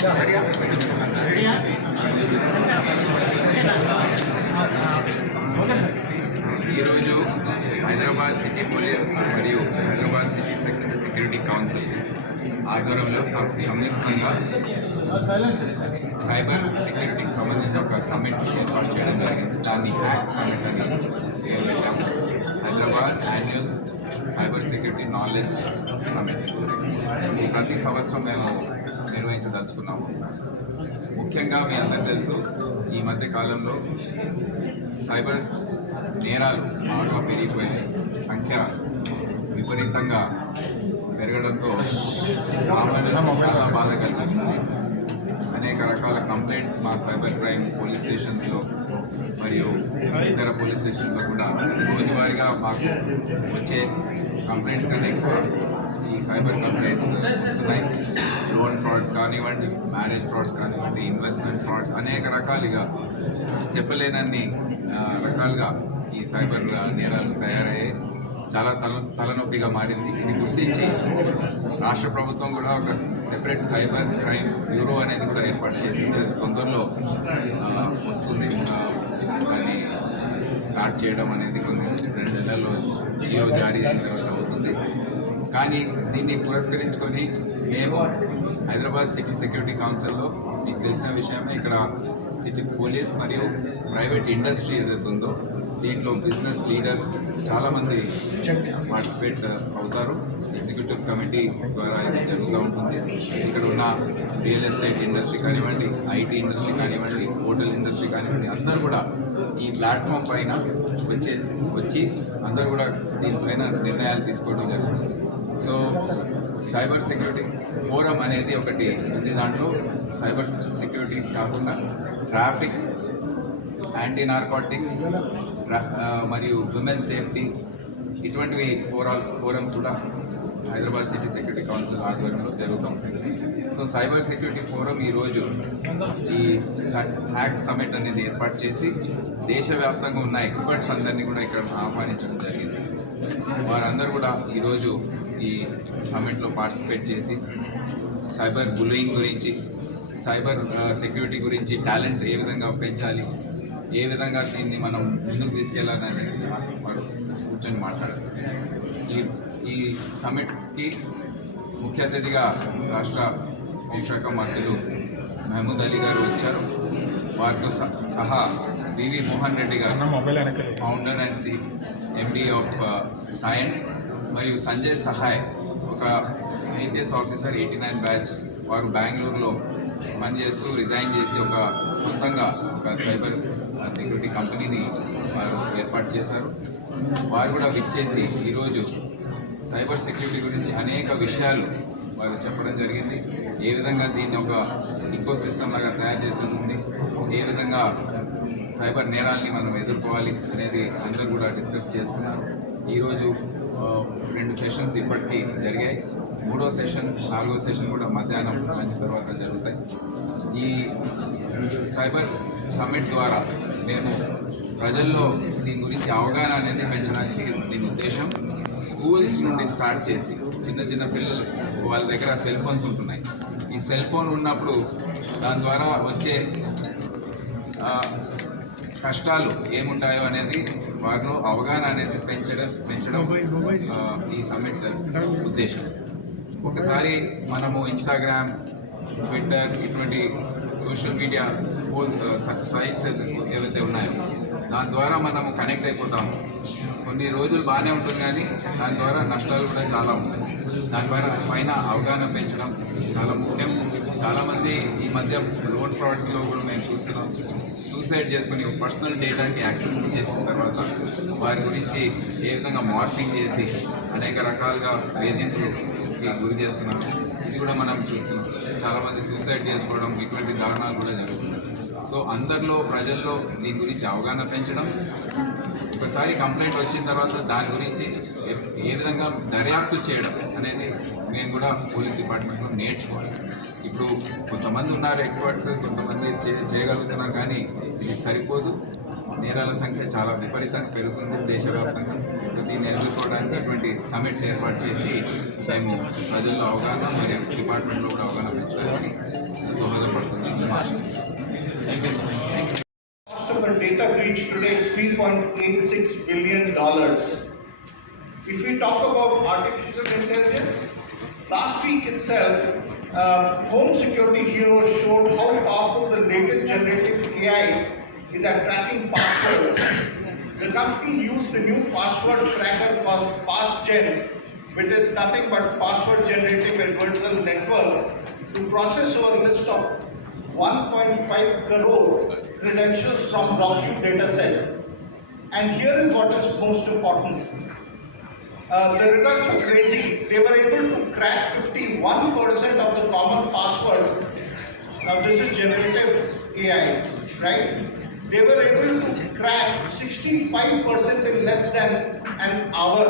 ఈరోజు Hyderabad city police మరియు Hyderabad city security council ఆధ్వర్యంలో సంయుక్తంగా సైబర్ సెక్యూరిటీకి సంబంధించిన ఒక సమ్మిట్ ఏర్పాటు చేయడం జరిగింది. దాన్ని యాక్ట్ సమ్మిట్ అని పేరు పెట్టాము. Hyderabad annual cyber security knowledge summit ప్రతి సంవత్సరం మేము నిర్వహించదలుచుకున్నాము. ముఖ్యంగా మీ అందరికీ తెలుసు, ఈ మధ్య కాలంలో సైబర్ నేరాలు బాగా పెరిగిపోయాయి. సంఖ్య విపరీతంగా పెరగడంతో సామాన్యులకు చాలా బాధ కలిగింది. అనేక రకాల కంప్లైంట్స్ మా సైబర్ క్రైమ్ పోలీస్ స్టేషన్స్లో మరియు ఇతర పోలీస్ స్టేషన్లో కూడా రోజువారీగా మాకు వచ్చే కంప్లైంట్స్ కన్నా ఎక్కువ ఈ సైబర్ కంప్లైంట్స్ వస్తున్నాయి. లోన్ ఫ్రాడ్స్ కానివ్వండి, మ్యారేజ్ ఫ్రాడ్స్ కానివ్వండి, ఇన్వెస్ట్మెంట్ ఫ్రాడ్స్, అనేక రకాలుగా చెప్పలేనన్ని రకాలుగా ఈ సైబర్ నేరాలు తయారయ్యాయి. చాలా తలనొప్పిగా మారింది. ఇది గుర్తించి రాష్ట్ర ప్రభుత్వం కూడా ఒక సెపరేట్ సైబర్ క్రైమ్ బ్యూరో అనేది కూడా ఏర్పాటు చేసింది. అది తొందరలో వస్తుంది. దాన్ని స్టార్ట్ చేయడం అనేది కొన్ని 2 నెలల్లో జియో జారీ అయిన తర్వాత అవుతుంది. కానీ దీన్ని పురస్కరించుకొని మేము హైదరాబాద్ సిటీ సెక్యూరిటీ కౌన్సిల్లో మీకు తెలిసిన విషయమే, ఇక్కడ సిటీ పోలీస్ మరియు ప్రైవేట్ ఇండస్ట్రీ ఏదైతే ఉందో దీంట్లో బిజినెస్ లీడర్స్ చాలామంది పార్టిసిపేట్ అవుతారు. ఎగ్జిక్యూటివ్ కమిటీ ద్వారా ఇది జరుగుతూ ఉంటుంది. ఇక్కడ ఉన్న రియల్ ఎస్టేట్ ఇండస్ట్రీ కానివ్వండి, ఐటీ ఇండస్ట్రీ కానివ్వండి, హోటల్ ఇండస్ట్రీ కానివ్వండి, అందరూ కూడా ఈ ప్లాట్ఫామ్ పైన వచ్చి అందరూ కూడా దీనిపైన నిర్ణయాలు తీసుకోవడం జరుగుతుంది. సో సైబర్ సెక్యూరిటీ ఫోరం అనేది ఒకటి ఉంది. దాంట్లో సైబర్ సెక్యూరిటీ కాకుండా ట్రాఫిక్, యాంటీ నార్కోటిక్స్ మరియు విమెన్ సేఫ్టీ ఇటువంటివి ఫోరమ్స్ కూడా హైదరాబాద్ సిటీ సెక్యూరిటీ కౌన్సిల్ ఆధ్వర్యంలో జరుగుతూ ఉంటాయి. సో సైబర్ సెక్యూరిటీ ఫోరం ఈరోజు ఈ యాక్ట్ సమ్మిట్ అనేది ఏర్పాటు చేసి దేశవ్యాప్తంగా ఉన్న ఎక్స్పర్ట్స్ అందరినీ కూడా ఇక్కడ ఆహ్వానించడం జరిగింది. వారందరూ కూడా ఈరోజు ఈ సమ్మిట్లో పార్టిసిపేట్ చేసి సైబర్ బుల్లింగ్ గురించి, సైబర్ సెక్యూరిటీ గురించి, టాలెంట్ ఏ విధంగా పెంచాలి, ఏ విధంగా దీన్ని మనం ముందుకు తీసుకెళ్ళాలి అనేది వారు కూర్చొని మాట్లాడారు. ఈ సమ్మిట్కి ముఖ్య అతిథిగా రాష్ట్ర హోంశాఖ మంత్రులు మహమూద్ అలీ గారు వచ్చారు. వారితో సహా MohanReddy గారు, founder and MD of Cyient, మరియు సంజయ్ సహాయ్, ఒక IPS ఆఫీసర్ 89 బ్యాచ్. వారు బెంగళూరులో పనిచేస్తూ రిజైన్ చేసి ఒక సొంతంగా ఒక సైబర్ సెక్యూరిటీ కంపెనీని వారు ఏర్పాటు చేశారు. వారు కూడా విచ్చేసి ఈరోజు సైబర్ సెక్యూరిటీ గురించి అనేక విషయాలు వారు చెప్పడం జరిగింది. ఏ విధంగా దీన్ని ఒక ఈకో సిస్టమ్ లాగా తయారు చేస్తుంది, ఏ విధంగా సైబర్ నేరాల్ని మనం ఎదుర్కోవాలి అనేది అందరూ కూడా డిస్కస్ చేసుకున్నారు. ఈరోజు 2 సెషన్స్ ఇప్పటికీ జరిగాయి. 3వ సెషన్, 4వ సెషన్ కూడా మధ్యాహ్నం లంచ్ తర్వాత జరుగుతాయి. ఈ సైబర్ సమ్మిట్ ద్వారా మేము ప్రజల్లో దీని గురించి అవగాహన అనేది పెంచడానికి దీని ఉద్దేశం. స్కూల్స్ నుండి స్టార్ట్ చేసి చిన్న పిల్లలు వాళ్ళ దగ్గర సెల్ ఫోన్స్ ఉంటున్నాయి. ఈ సెల్ ఫోన్ ఉన్నప్పుడు దాని ద్వారా వచ్చే కష్టాలు ఏముంటాయో అనేది వారిలో అవగాహన అనేది పెంచడం ఈ సమ్మిట్ ఉద్దేశం. ఒకసారి మనము ఇన్స్టాగ్రామ్, ట్విట్టర్ ఇటువంటి సోషల్ మీడియా సైట్స్ ఏవైతే ఉన్నాయో దాని ద్వారా మనము కనెక్ట్ అయిపోతాము. కొన్ని రోజులు బాగానే ఉంటుంది, కానీ దాని ద్వారా నష్టాలు కూడా చాలా ఉంటాయి. దాని పైన అవగాహన పెంచడం చాలా ముఖ్యం. చాలామంది ఈ మధ్య లోన్ ఫ్రాడ్స్లో కూడా మేము చూస్తున్నాం, సూసైడ్ చేసుకుని పర్సనల్ డేటాకి యాక్సెస్ చేసిన తర్వాత వారి గురించి ఏ విధంగా మార్ఫింగ్ చేసి అనేక రకాలుగా వేధింపులకి గురి చేస్తున్నాం. ఇది కూడా మనం చూస్తున్నాం. చాలామంది సూసైడ్ చేసుకోవడం, ఇటువంటి దారుణాలు కూడా జరుగుతున్నాయి. సో అందరిలో, ప్రజల్లో దీని గురించి అవగాహన పెంచడం, ఒకసారి కంప్లైంట్ వచ్చిన తర్వాత దాని గురించి ఏ విధంగా దర్యాప్తు చేయడం అనేది మేము కూడా పోలీస్ డిపార్ట్మెంట్లో నేర్చుకోవాలి. ఇప్పుడు కొంతమంది ఉన్నారు ఎక్స్పర్ట్స్, కొంతమంది చేయగలుగుతున్నారు, కానీ ఇది సరిపోదు. నేరాల సంఖ్య చాలా విపరీతంగా పెరుగుతుంది దేశవ్యాప్తంగా. దీన్ని ఎదుర్కోవడానికి అటువంటి సమిట్స్ ఏర్పాటు చేసి మేము ప్రజల్లో అవగాహన మరియు డిపార్ట్మెంట్లో కూడా అవగాహన పెంచడానికి దోహదపడుతుందని ఆశిస్తున్నాం. Thank you so much. Cost of a data breach today is $3.86 billion. If we talk about artificial intelligence, last week itself, Home Security Hero showed how powerful the latest generative AI is at cracking passwords. The company used the new password cracker called PassGen, which is nothing but password generative adversarial network, to process over a list of 1.5 crore credentials from Rocky dataset. And here is what is most important. The results were crazy. They were able to crack 51% of the common passwords. Now this is generative AI, right? They were able to crack 65% in less than an hour.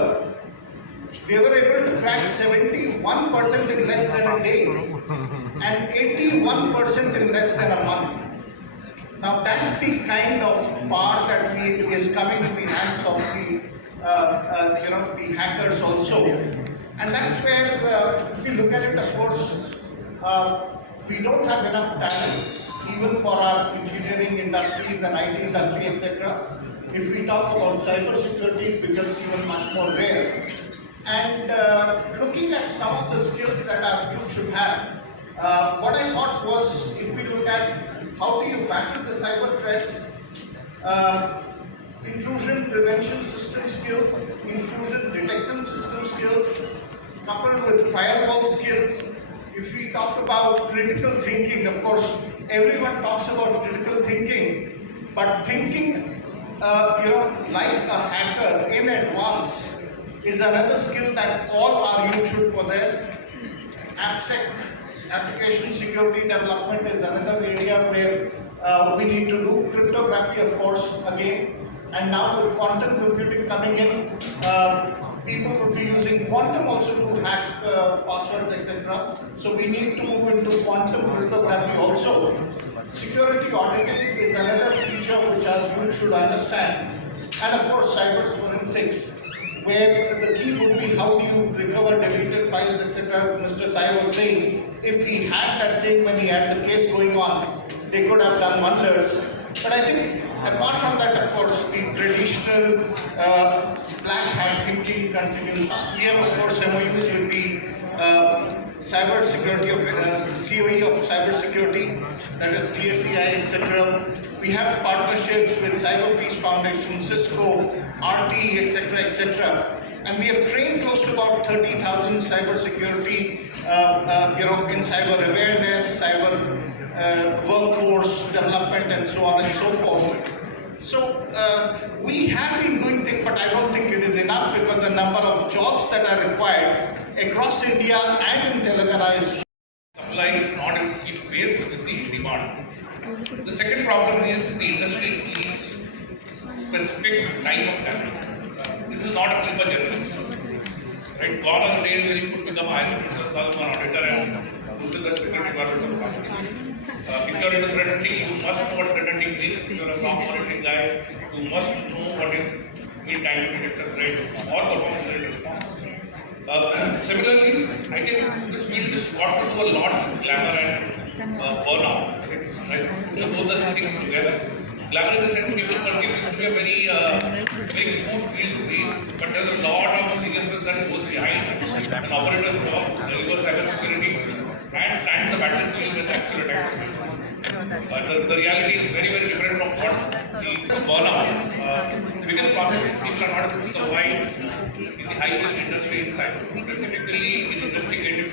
They were able to crack 71% in less than a day and 81% in less than a month. Now that's the kind of power that is coming in the hands of the the hackers also, and that's where if you look at it, of course, we don't have enough talent even for our engineering industries and IT industry, etc. If we talk about cyber security, it becomes even much more rare. And looking at some of the skills that our youth should have, what I thought was, if we look at how do you battle the cyber threats, intrusion prevention system skills, intrusion detection system skills, coupled with firewall skills. If we talk about critical thinking, of course, everyone talks about critical thinking, but thinking, like a hacker in advance is another skill that all our youth should possess. AppSec, application security development, is another area where we need to do. Cryptography, of course, again. And now with quantum computing coming in, people would be using quantum also to hack passwords, etc. So we need to move into quantum cryptography also. Security auditing is another feature which our youth should understand. And of course, cyber forensics, where the key would be how do you recover deleted files, etc. Mr. Sai was saying, if he had that thing when he had the case going on, they could have done wonders. But I think apart from that, of course, the traditional black hat thinking continues. We have, of course, MOUs with the cyber security of COE of cyber security, that is DSCI, etc. We have partnerships with Cyber Peace Foundation, Cisco, RT, etc., etc. And we have trained close to about 30,000 cyber security, in cyber awareness, cyber workforce development, and so on and so forth. So we have been doing things, but I don't think it is enough, because the number of jobs that are required across India and in Telangana is supply is not able to keep pace with the demand. The second problem is the industry needs specific kind of talent. This is not a field for generalists. Right? Gone are the days where you could become an ISO 2001 auditor and fulfill the security requirements of the company. If you are into threat hunting, you must know what threat hunting means. If you are a SOC monitoring guy, you must know what is mean time to detect a threat or perform incident response. Similarly, I think this field has got to do a lot with glamour and burnout. I think, right? To put the things together. Glamour in the sense people perceive this to be a very good field to be, but there's a lot of seriousness that goes behind an operator's job, deliver cybersecurity, and stand in the battlefield with actual attacks. The reality is very, very different from what the burnout. The biggest problem is people are not able to survive in the high-risk industry in cyber, specifically in investigative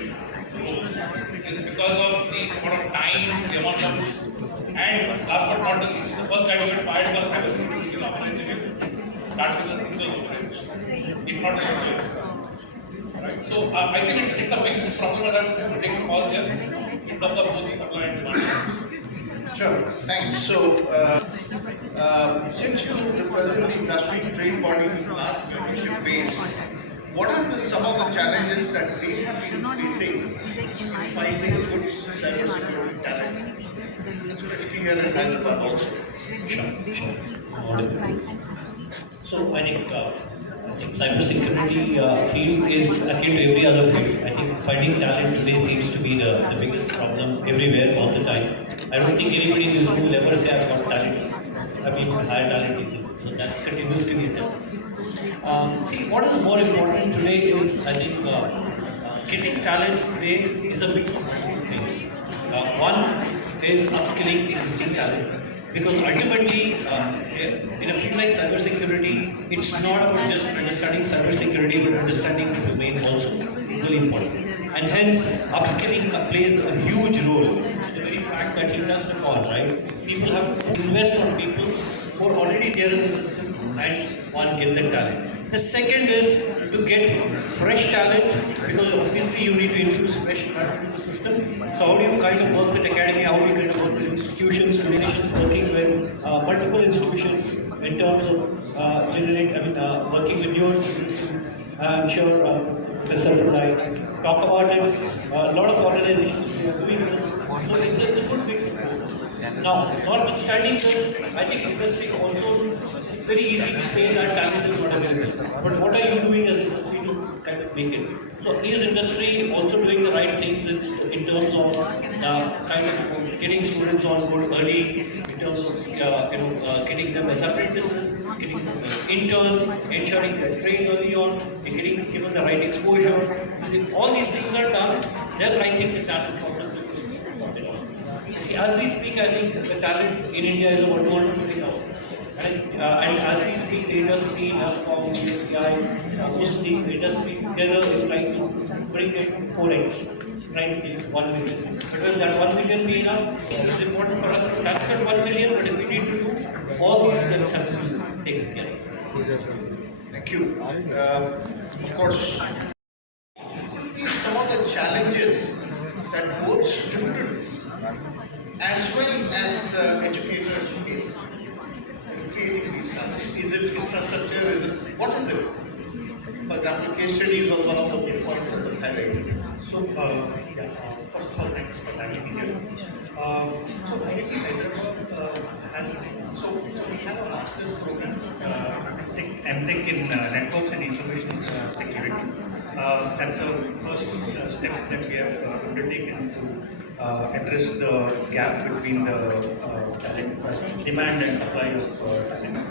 roles. It is because of the amount of time, the amount of, and last but not the least, the first guy to get fired for cybersecurity organization starts with the CISO's organization, if not the CISO. Right? So I think it's a mixed problem, and I'm saying we're taking a pause here in terms of both the supply and demand. Sure, thanks. So, since you represent the industry trade body with large membership base, what are some of the challenges that they have been facing in finding good cybersecurity talent, especially here in Hyderabad also? Sure. So I think cybersecurity field is akin to every other field. I think finding talent today seems to be the biggest problem everywhere all the time. I don't think anybody in this room will ever say I've got talent. I've been higher talent easily. So that continues to be there. See, what is more important today is I think getting talent today is a mix of two things. One is upskilling existing talent. Because ultimately, in a field like cybersecurity, it's not about just understanding cybersecurity, but understanding the domain also. Really important. And hence, upskilling plays a huge role. The very fact that you touched the call, right? People have to invest on people who are already there in the system and want to get the talent. The second is to get fresh talent, because obviously you need to infuse fresh talent into the system. So how do you kind of work with academia, how do you kind of work with institutions, working with multiple institutions in terms of working with newer institutions. I'm sure Professor Fernai talk about it. A lot of organizations are doing this. So it's a good mix of both. Now, notwithstanding this, I think industry also, it's very easy to say that talent is not available. But what are you doing as industry to kind of make it? So is industry also doing the right things in terms of kind of getting students on board early, in terms of getting them as apprentices, getting them as interns, ensuring they're trained early on, and getting given the right exposure. If all these things are done, then I think the talent problem will be sorted out. See, as we speak, I think the talent in India is about 250,000. And as we speak, the industry has formed CI, most of the industry together is trying to bring it 4x, trying to get 1 million. But will that 1 million be enough? It's important for us to touch that 1 million, but if we need to do, all these steps have to be taken care of. Thank you. Of course, some of the challenges that both students as well as educators face in creating these challenges. Is it infrastructure? What is it? For example, case studies was one of the big points that was highlighted. So, first of all, thanks for having me here. So, IIT Hyderabad we have a master's program, MTech in Networks and Information Security. That's a first step that we have undertaken to address the gap between the demand and supply of talent.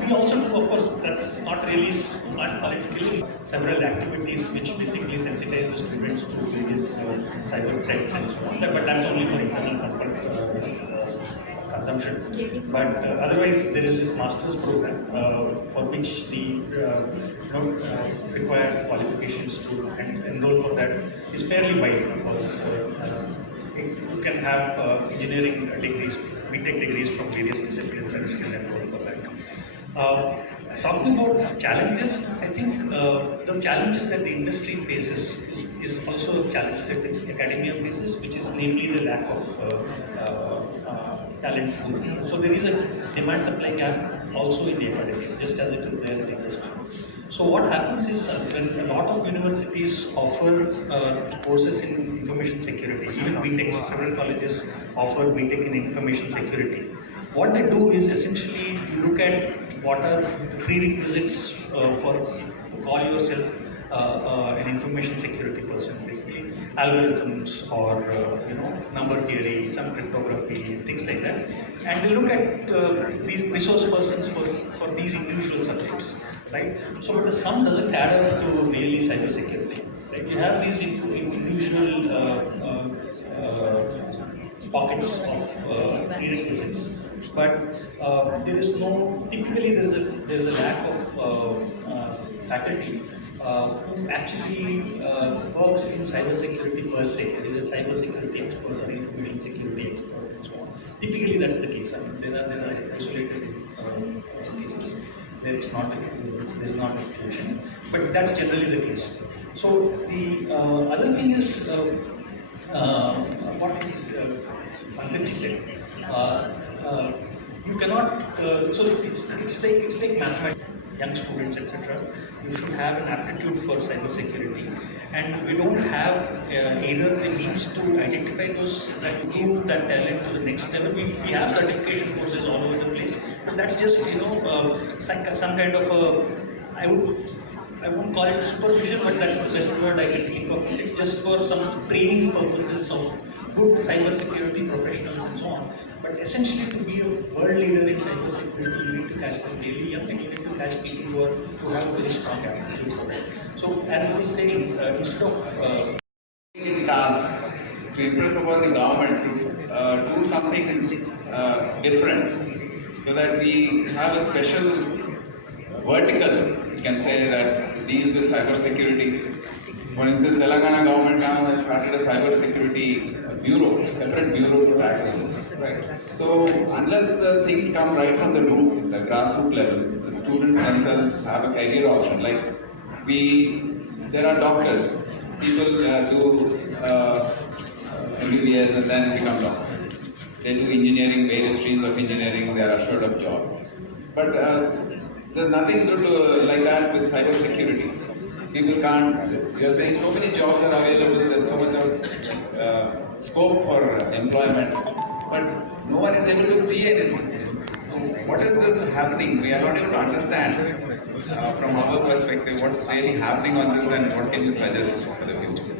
We also do, of course, that's not really, not call it skilling, several activities which basically sensitize the students to various cyber threats and so on, but that's only for internal consumption. But otherwise, there is this master's program for which the required qualifications to enroll for that is fairly wide, because you can have engineering degrees, BTech degrees from various disciplines and still enroll for that. Talking about challenges, I think the challenges that the industry faces is also a challenge that the academia faces, which is namely the lack of talent pool. So there is a demand-supply gap also in the academia, just as it is there in the industry. So what happens is when a lot of universities offer courses in information security, even BTech, several colleges offer BTech in information security. What they do is essentially look at what are the prerequisites for to call yourself an information security person, basically algorithms or number theory, some cryptography, things like that, and they look at these resource persons for these individual subjects, right? So, but the sum doesn't add up to really cybersecurity, right? You have these individual pockets of prerequisites. But there is no, typically there's a lack of faculty who actually works in cybersecurity per se. There is a cybersecurity expert or information security expert and so on. Typically that's the case. I mean, there are isolated cases where it's not this is not a situation, but that's generally the case. So the other thing is what is Pankaj said. You cannot. So it's like mathematics. Young students, etc. You should have an aptitude for cybersecurity, and we don't have either the means to identify those that improve that talent to the next level. We have certification courses all over the place, But that's just, some kind of a, I won't call it supervision, but that's the best word I can think of. It's just for some training purposes of good cybersecurity professionals and so on. But essentially, to be a world leader in cybersecurity, you need to catch them really young, and you need to catch people who have a very strong attitude for it. So, as I was saying, instead of in tasks to impress upon the government to do something different, so that we have a special vertical, you can say, that deals with cyber security. For instance, Telangana government now has started a cyber security bureau, a separate bureau to tackle this. Right. So unless things come right from the roots, the grassroots level, the students themselves have a career option. Like there are doctors, people do MBBS and then become doctors. They do engineering, various streams of engineering, they are assured of jobs. But there's nothing to do like that with cyber security. People can't, you're saying so many jobs are available, there's so much of scope for employment, but no one is able to see anything. So what is this happening? We are not able to understand from our perspective what's really happening on this, and what can you suggest for the future?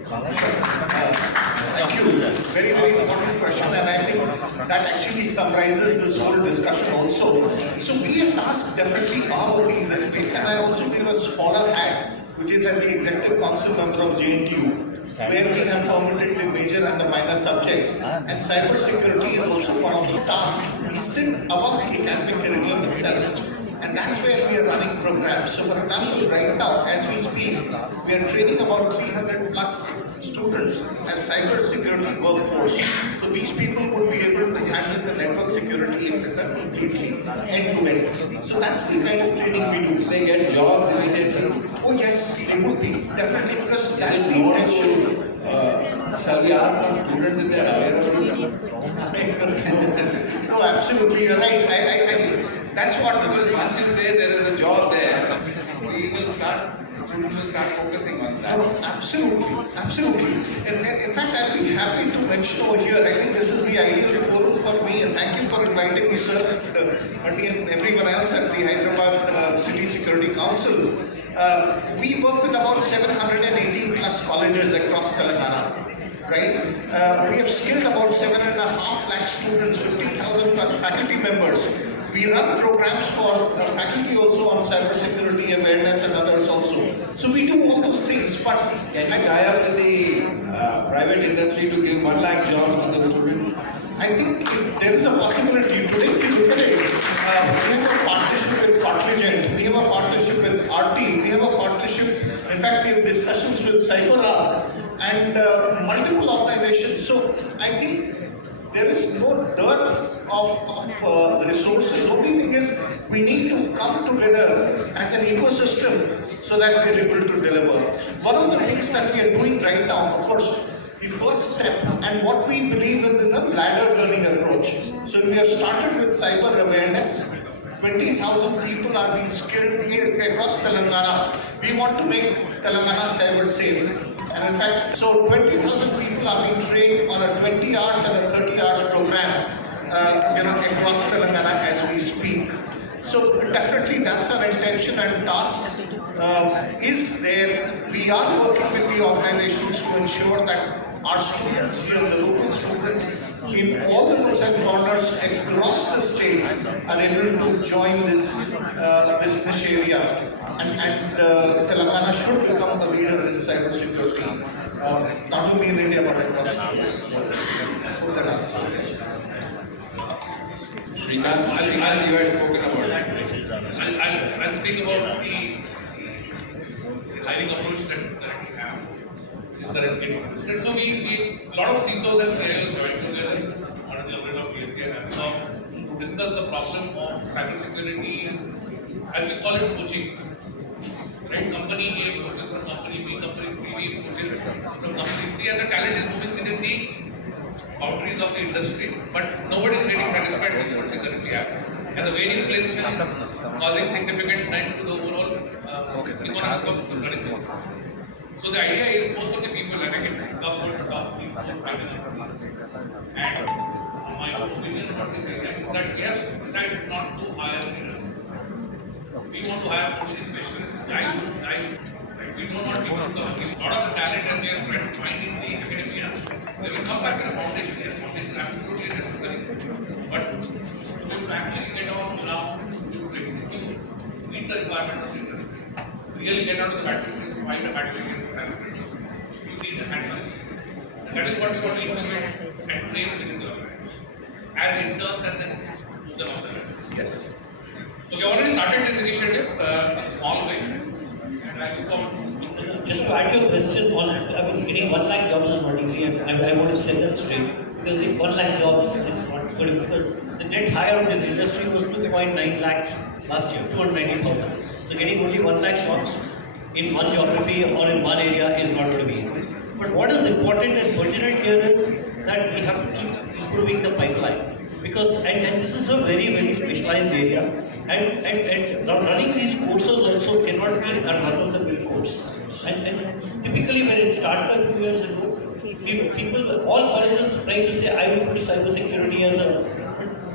Thank you. Very, very important question, and I think that actually summarizes this whole discussion also. So we at TASK definitely are working in this space, and I also wear a smaller hat, which is as the Executive Council member of JNTU, where we have permitted the major and the minor subjects, and cyber security is also one of the tasks. We sit above the academic curriculum itself, and that's where we are running programs. So for example, right now, as we speak, we are training about 300 plus students as cyber security workforce. So these people would be able to handle the network security, etc., completely end to end. So that's the kind of training we do. They get jobs immediately. Oh yes, they would be, definitely, because that's the More intention. shall we ask some students if they are aware of this? No, absolutely, you're right. I think that's what. Once you say there is a job there, students will start focusing on that. No, absolutely, absolutely. And in fact, I'll be happy to mention over here, I think this is the ideal forum for me, and thank you for inviting me, sir, and everyone else at the Hyderabad City Security Council. We work with about 718 plus colleges across Telangana. Right? We have skilled about 7.5 lakh students, 50,000 plus faculty members. We run programs for faculty also on cyber security awareness and others also. So we do all those things. But can you tie up with the private industry to give 1 lakh jobs to the students? I think there is a possibility. Today, if you look at it, we have a partnership with Cognizant, we have a partnership with RT, we have a partnership, in fact, we have discussions with CyberArk and multiple organizations. So I think there is no dearth of resources. The only thing is we need to come together as an ecosystem so that we are able to deliver. One of the things that we are doing right now, of course, the first step and what we believe is in a ladder learning approach. So we have started with cyber awareness. 20,000 people are being skilled across Telangana. We want to make Telangana cyber safe. And in fact, so 20,000 people are being trained on a 20 hours and a 30 hours program, across Telangana as we speak. So definitely that's our intention and task is there. We are working with the organizations to ensure that our students here, the local students in all the nooks and corners across the state are able to join this area. And Telangana should become a leader in cybersecurity, not only in India but across the world. Srikanth, you had spoken about it. I'll speak about the hiring approach that we have. Is currently. So a lot of CISOs and CIOs joined together under the umbrella of BSc and to discuss the problem of cybersecurity, as we call it, poaching. Right? Company A poaches from company B, company B poaches from company C, and the talent is moving within the boundaries of the industry. But nobody is getting satisfied with what they currently have. And the wage inflation is causing significant dent to the overall economics of running business. So the idea is most of the people, and I can talk about the top 3, 4, 5 companies, and my opinion about this area is that yes, decide not to hire leaders. We want to hire only specialists, guys. We don't want people to come. A lot of the talent that they are finding in the academia, they will come back to the foundation. Yes, foundation is absolutely necessary. But to actually get on ground, to execute, meet the requirement of the industry, really get out of the battlefield to find a battle against the cyber threats, you need a hands-on experience. And that is what we want to implement and train within the organization. As interns and then move them on the ladder. Yes. So we already started this initiative in a small way, and I look forward to Just to add to your question, I mean, getting 1 lakh jobs is not easy, and I want to set that straight. Because if 1 lakh jobs is not good, because the net hire of this industry was 2.9 lakhs last year, 290,000. So getting only 1 lakh jobs in one geography or in one area is not going to be easy. But what is important and pertinent here is that we have to keep improving the pipeline. Because, and this is a very, very specialized area, and running these courses also cannot be a run-of-the-mill course. And typically when it started a few years ago, people, all colleges try to say, I will push cybersecurity as a,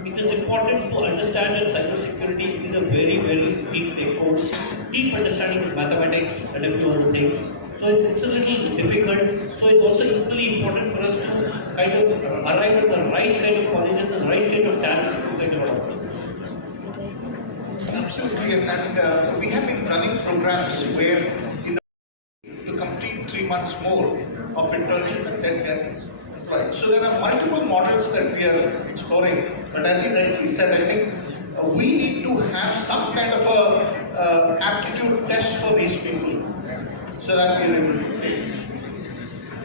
but it is important to understand that cybersecurity is a very, very deep course, deep understanding of mathematics and a few other things. So it's a little difficult. So it's also equally important for us to kind of arrive at the right kind of colleges and right kind of talent to get developed this. Absolutely, and we have been running programs where in the complete 3 months more of internship and then get employed. So there are multiple models that we are exploring, but as he rightly said, I think we need to have some kind of a aptitude test for these people so that we are able to take.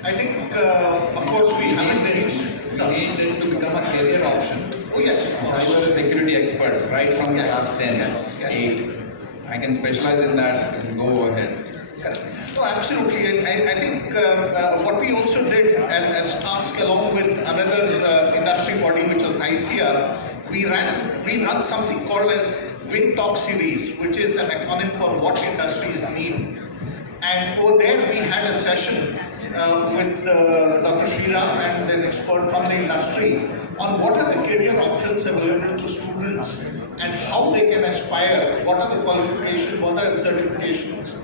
I think, of course, we haven't reached. We need it to become a career option. Oh yes, Cyber security experts, right from the class 10, yes. 8. I can specialize in that and go ahead. Correct. No, absolutely. I think what we also did as task along with another industry body, which was ICR, we run something called as Win Talk series, which is an acronym for what industries need. And over there we had a session with Dr. Sriram and an expert from the industry on what are the career options available to students and how they can aspire, what are the qualifications, what are the certifications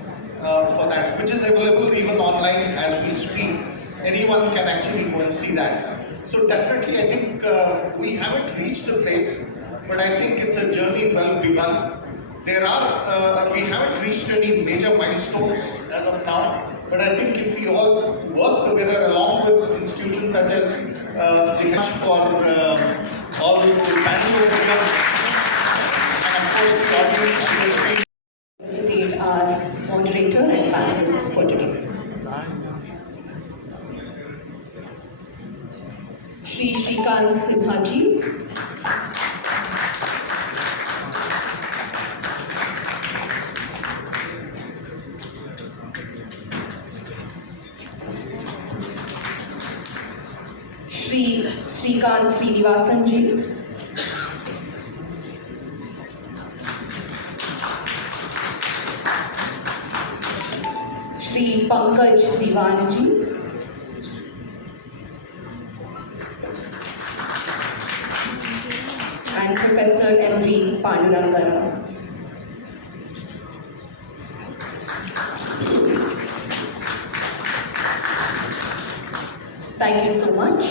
for that, which is available even online as we speak. Anyone can actually go and see that. So definitely I think we haven't reached the place, but I think it's a journey well begun. There are, we haven't reached any major milestones as of now, but I think if we all work together along with institutions such as the Hutch for all the panel here, and of course the audience who has been. Felicitate our moderator and panelists for today. Shri Shrikant Sinha ji. Shri Shrikant Srinivasan ji. Shri Pankaj Diwan ji. And Professor M.V. Pandurangara. Thank you so much.